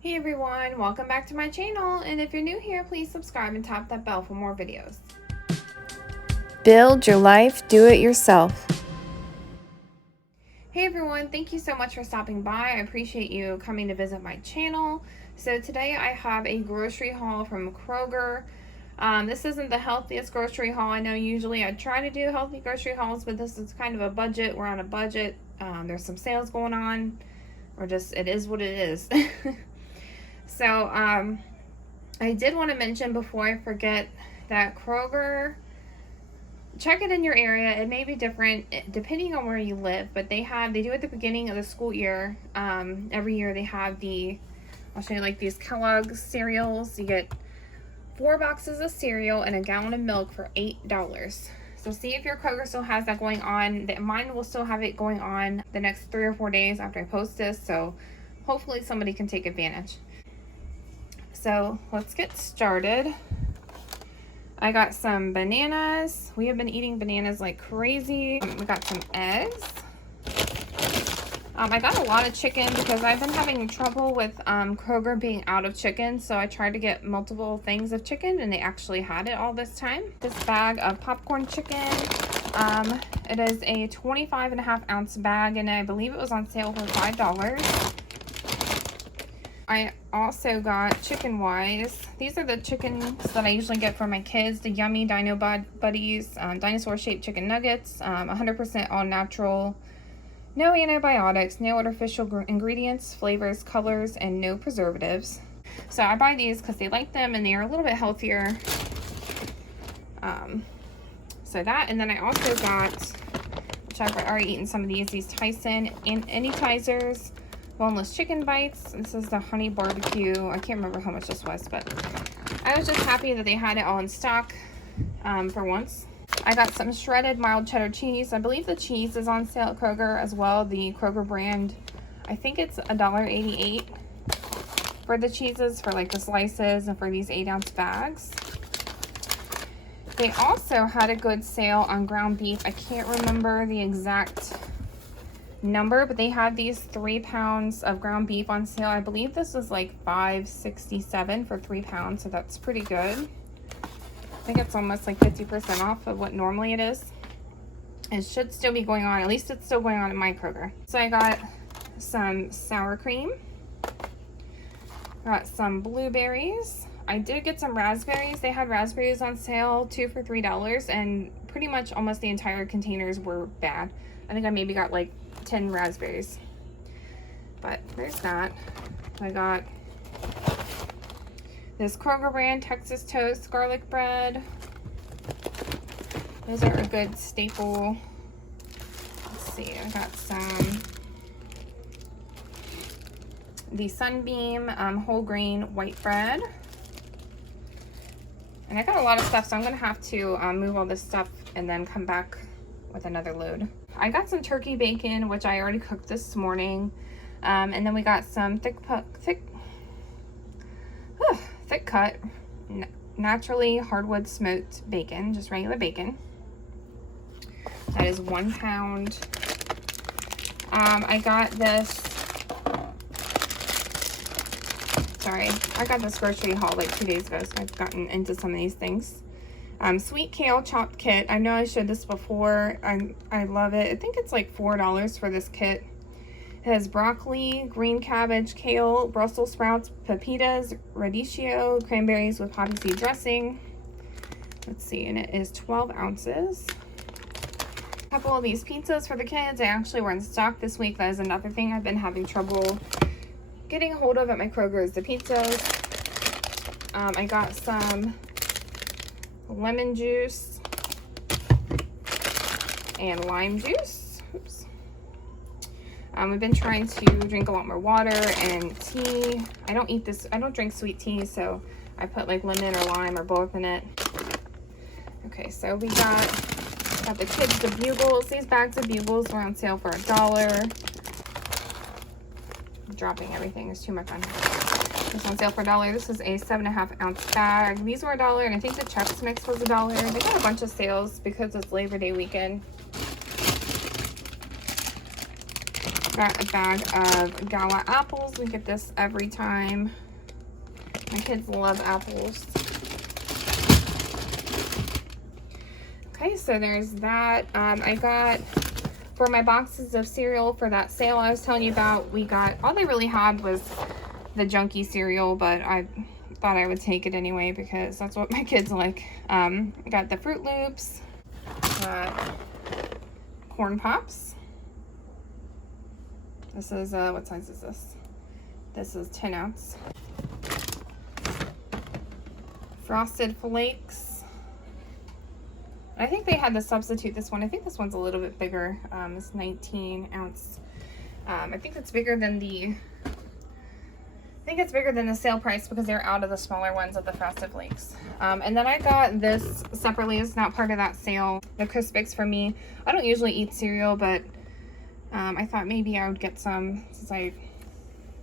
Hey everyone, welcome back to my channel, and if you're new here, please subscribe and tap that bell for more videos. Build your life, do it yourself. Hey everyone, thank you so much for stopping by. I appreciate you coming to visit my channel. So today I have a grocery haul from Kroger. This isn't the healthiest grocery haul. I know usually I try to do healthy grocery hauls, but this is kind of a budget. We're on a budget. There's some sales going on, or just it is what it is. So, I did want to mention before I forget that Kroger, check it in your area. It may be different depending on where you live, but they do at the beginning of the school year. Every year they have I'll show you like these Kellogg's cereals. You get 4 boxes of cereal and a gallon of milk for $8. So see if your Kroger still has that going on. Mine will still have it going on the next 3 or 4 days after I post this. So hopefully somebody can take advantage. So let's get started. I got some bananas. We have been eating bananas like crazy. We got some eggs. I got a lot of chicken because I've been having trouble with Kroger being out of chicken. So I tried to get multiple things of chicken and they actually had it all this time. This bag of popcorn chicken. It is a 25.5-ounce bag and I believe it was on sale for $5. I also got Chicken Wise. These are the chickens that I usually get for my kids. The Yummy Dino Buddies, dinosaur shaped chicken nuggets, 100% all natural, no antibiotics, no artificial ingredients, flavors, colors, and no preservatives. So I buy these because they like them and they are a little bit healthier. So that, and then I also got, which I've already eaten some of these Tyson and Kaiser's boneless chicken bites. This is the honey barbecue. I can't remember how much this was, but I was just happy that they had it all in stock for once. I got some shredded mild cheddar cheese. I believe the cheese is on sale at Kroger as well. The Kroger brand, I think it's $1.88 for the cheeses, for like the slices and for these 8-ounce bags. They also had a good sale on ground beef. I can't remember the exact number, but they had these 3 pounds of ground beef on sale. I believe this was like $5.67 for 3 pounds, so that's pretty good. I think it's almost like 50% off of what normally it is. It should still be going on. At least it's still going on in my Kroger. So I got some sour cream. Got some blueberries. I did get some raspberries. They had raspberries on sale, 2 for $3, and pretty much almost the entire containers were bad. I think I maybe got like 10 raspberries, but there's that. I got this Kroger brand Texas toast garlic bread. Those are a good staple. Let's see, I got the Sunbeam whole grain white bread, and I got a lot of stuff, so I'm gonna have to move all this stuff and then come back with another load. I got some turkey bacon, which I already cooked this morning, and then we got some thick cut naturally hardwood smoked bacon, just regular bacon. That is 1 pound. I got this grocery haul like 2 days ago, so I've gotten into some of these things. Sweet kale chopped kit. I know I showed this before. I love it. I think it's like $4 for this kit. It has broccoli, green cabbage, kale, Brussels sprouts, pepitas, radicchio, cranberries with poppy seed dressing. Let's see, and it is 12 ounces. A couple of these pizzas for the kids. They actually were in stock this week. That is another thing I've been having trouble getting a hold of at my Kroger is the pizzas. I got some lemon juice and lime juice. Oops. We've been trying to drink a lot more water and tea. I don't drink sweet tea, so I put like lemon or lime or both in it. Okay, so we got the kids the bugles. These bags of bugles were on sale for $1. Dropping everything is too much on here. This on sale for $1. This is a 7.5-ounce bag. These were $1, and I think the Chex Mix was $1. They got a bunch of sales because it's Labor Day weekend. Got a bag of Gala Apples. We get this every time. My kids love apples. Okay, so there's that. I got, for my boxes of cereal for that sale I was telling you about, we got, all they really had was the junky cereal, but I thought I would take it anyway because that's what my kids like. I got the Fruit Loops, Corn Pops. This is, what size is this? This is 10 ounce. Frosted Flakes. I think they had to substitute this one. I think this one's a little bit bigger. It's 19 ounce. I think it's bigger than the, sale price because they're out of the smaller ones of the Frosted Flakes. And then I got this separately. It's not part of that sale. The Crispix for me. I don't usually eat cereal, but I thought maybe I would get some since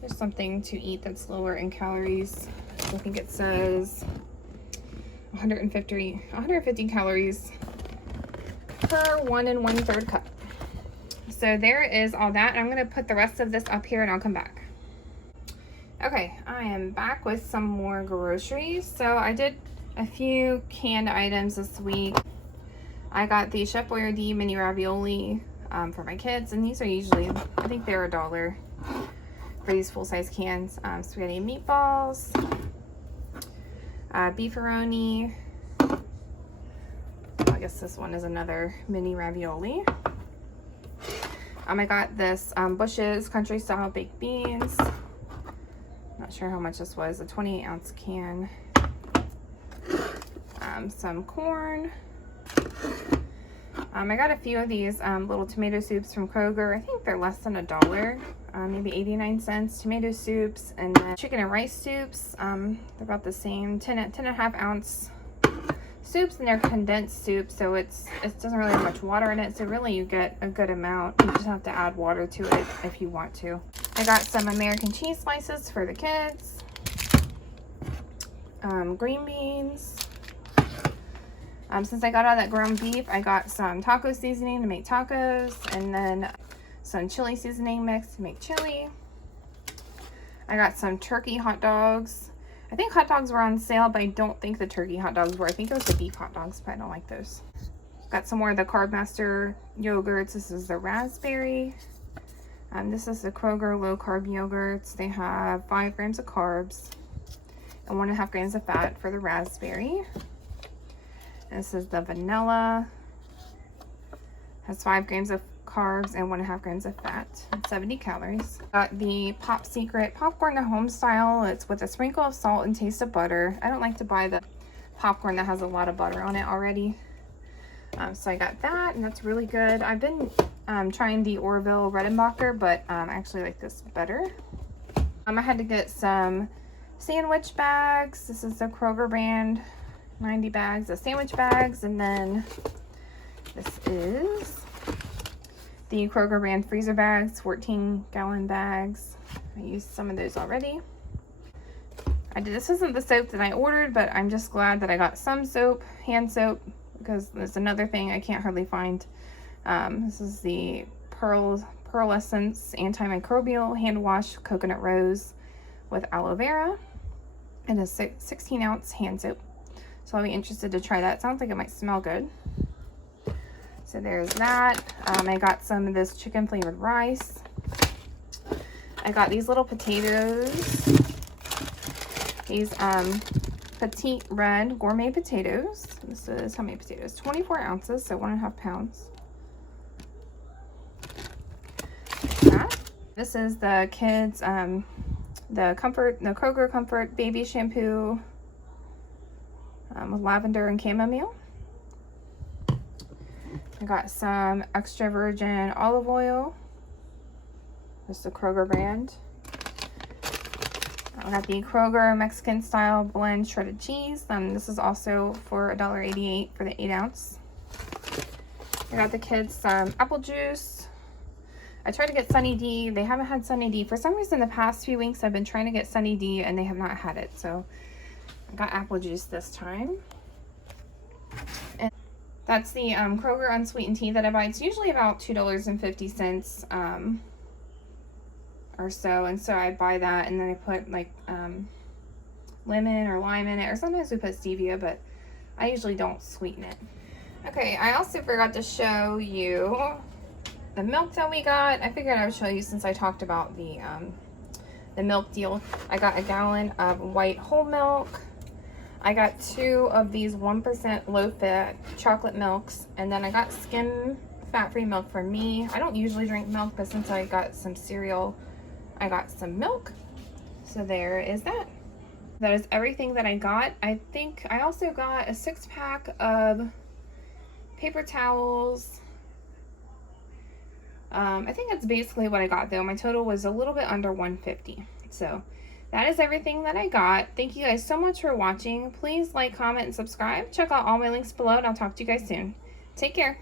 there's something to eat that's lower in calories. I think it says 150 calories per 1 1/3 cup. So there is all that. I'm going to put the rest of this up here and I'll come back. Okay, I am back with some more groceries. So I did a few canned items this week. I got the Chef Boyardee mini ravioli for my kids, and these are usually, I think they're $1 for these full-size cans. Spaghetti and meatballs, beefaroni. I guess this one is another mini ravioli. I got this Bush's country style baked beans. Not sure how much this was, a 28 ounce can. Some corn. I got a few of these little tomato soups from Kroger. I think they're less than $1, maybe 89 cents. Tomato soups, and then chicken and rice soups. They're about the same, 10.5 ounce soups, and they're condensed soups, so it doesn't really have much water in it, so really you get a good amount. You just have to add water to it if you want to. I got some American cheese slices for the kids. Green beans. Since I got all that ground beef, I got some taco seasoning to make tacos, and then some chili seasoning mix to make chili. I got some turkey hot dogs. I think hot dogs were on sale, but I don't think the turkey hot dogs were. I think it was the beef hot dogs, but I don't like those. Got some more of the Carb Master yogurts. This is the raspberry. This is the Kroger low carb yogurts. They have 5 grams of carbs and 1.5 grams of fat for the raspberry. This is the vanilla. Has 5 grams of carbs and 1.5 grams of fat, and 70 calories. Got the Pop Secret popcorn, the home style. It's with a sprinkle of salt and taste of butter. I don't like to buy the popcorn that has a lot of butter on it already. So I got that, and that's really good. I've been trying the Orville Redenbacher, but I actually like this better. I had to get some sandwich bags. This is the Kroger brand, 90 bags of sandwich bags, and then this is the Kroger brand freezer bags, 14-gallon bags. I used some of those already. This isn't the soap that I ordered, but I'm just glad that I got some soap, hand soap, because there's another thing I can't hardly find. This is the Pearl Essence Antimicrobial Hand Wash Coconut Rose with aloe vera, and a 16 ounce hand soap. So I'll be interested to try that. Sounds like it might smell good. So there's that. I got some of this chicken flavored rice. I got these little potatoes. These petite red gourmet potatoes. This is how many potatoes? 24 ounces, so 1.5 pounds. That. This is the kids, the Kroger Comfort baby shampoo with lavender and chamomile. I got some extra virgin olive oil. This is the Kroger brand. I got the Kroger Mexican style blend shredded cheese. This is also for $1.88 for the 8 ounce. I got the kids some apple juice. I tried to get Sunny D. They haven't had Sunny D. For some reason, the past few weeks, I've been trying to get Sunny D, and they have not had it. So I got apple juice this time. And that's the Kroger unsweetened tea that I buy. It's usually about $2.50. or so, and so I buy that, and then I put like lemon or lime in it, or sometimes we put stevia, but I usually don't sweeten it. Okay, I also forgot to show you the milk that we got. I figured I would show you since I talked about the milk deal. I got a gallon of white whole milk. I got 2 of these 1% low-fat chocolate milks, and then I got skim fat-free milk for me. I don't usually drink milk, but since I got some cereal, I got some milk. So there is that. That is everything that I got. I think I also got a 6-pack of paper towels. I think that's basically what I got, though. My total was a little bit under $150. So that is everything that I got. Thank you guys so much for watching. Please like, comment, and subscribe. Check out all my links below, and I'll talk to you guys soon. Take care.